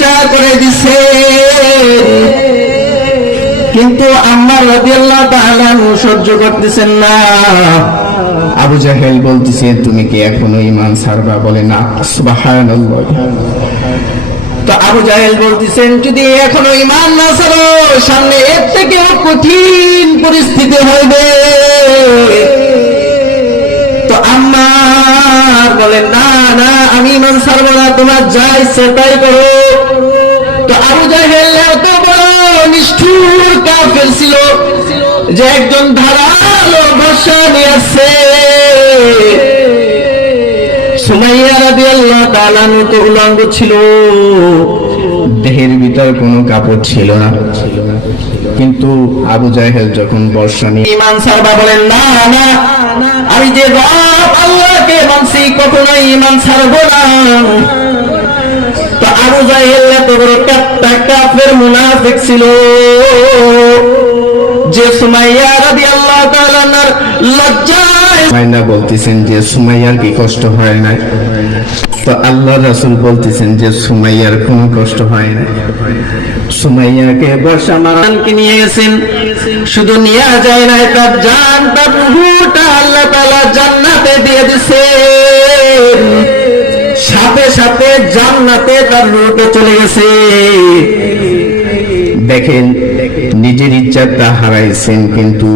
প্রতিষ্ঠা করে দিছে। কিন্তু আম্মার রাদিয়াল্লাহু তাআলা সহ্য করতেছেন না। আবু জাহেল বলতেছে তুমি কি এখনও ঈমান ছাড়বা? বলে না সুবহানাল্লাহ। তো আবু জাহেল বলতেছেন যদি এখনও ঈমান না ছাড়ো সামনে এর থেকেও কঠিন পরিস্থিতি হবে। তো আম্মার বলেন না না আমি ঈমান ছাড়বো না তোমার যা ইচ্ছে তাই করো তো আবু জাহেল এত বড় নিষ্ঠুর কাফের ছিল যে একজন ধারালো ভাষা নিয়ে আসছে সুমাইয়া রাদিয়াল্লাহু তাআলা তো উলঙ্গ ছিল। দেহের ভিতর কোনো কাপড় ছিল না। কিন্তু আবু জাহেল যখন বর্ষা ইমান সারবা বলেন, না না, আমি যে রব আল্লাহকে মানছি, কখনোই ইমান ছাড়বো না। তো আবু জাহেল এত বড় কাপ্তা কাফের মুনাফিক ছিল। যে সুমাইয়া লজ্জায় মাইনা বলতেছেন যে সুমাইয়ার কি কষ্ট হয় না তো আল্লাহ বলতেছেন যে সুমাইয়ার কোনো কষ্ট হয় না সুমাইয়াকে বর্ষা নিয়ে গেছেন? শুধু নিয়ে যায় না তার জান, তার রুহটা আল্লাহ তাআলা জান্নাতে দিয়ে দিছে সাথে সাথে জান্নাতে তার রুহটা চলে গেছে। দেখেন, নিজের ইচ্ছাটা হারাইছেন, কিন্তু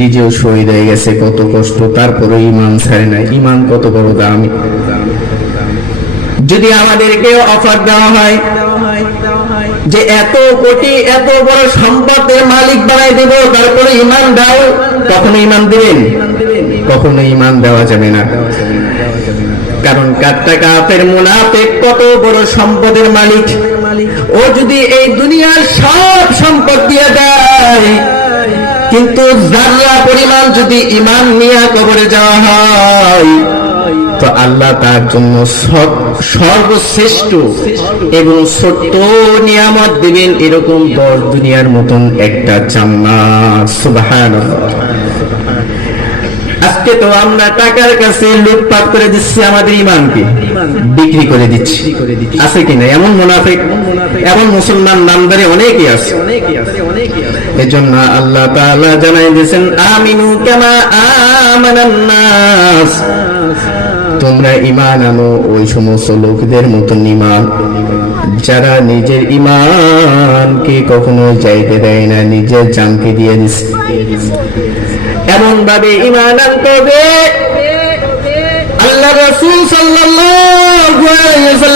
নিজেও শহীদ হয়ে গেছে, কত কষ্ট তারপরে ইমান ছাড়ে না ইমান কত বড় দামি। যদি আমাদেরকে অফার দেওয়া হয়, যে এত কোটি, এত বড় সম্পদের মালিক বানাই দেব, তারপরে ইমান দাও, কখনো ইমান দিবেন? কখনো ইমান দেওয়া যাবে না। কারণ কাট্টা কাফের মুনাফিক কত বড় সম্পদের মালিক। ও যদি এই দুনিয়ার সব সম্পদ দিয়ে দেয়। কিন্তু জাররা পরিমাণ যদি ইমান নিয়ে কবরে যাওয়া হয়, তো আল্লাহ তার জন্য সর্বশ্রেষ্ঠ এবং সত্য নিয়ামত দিবেন এরকম দশ দুনিয়ার মতন একটা জান্নাত। সুবহানাল্লাহ। আজকে তো আমরা টাকার কাছে লুটপাট করে দিচ্ছি আমাদের ইমানকে বিক্রি করে দিচ্ছি। আছে কিনা এমন মুনাফিক? এমন মুসলমান নামদারে অনেকই আছে। এজন্য আল্লাহ তাআলা জানাই দিয়েছেন, আমিনু কামা আমানান নাস তোমরা ইমান আনো, ওই সমস্ত লোকদের মতন ইমান যারা নিজের ইমানকে কখনো চাইতে দেয় না, নিজের জানকে দিয়ে দিচ্ছে এমন ভাবে ইমান আনতে হবে। আল্লাহ রসুল সাল্লাল্লাহু আলাইহি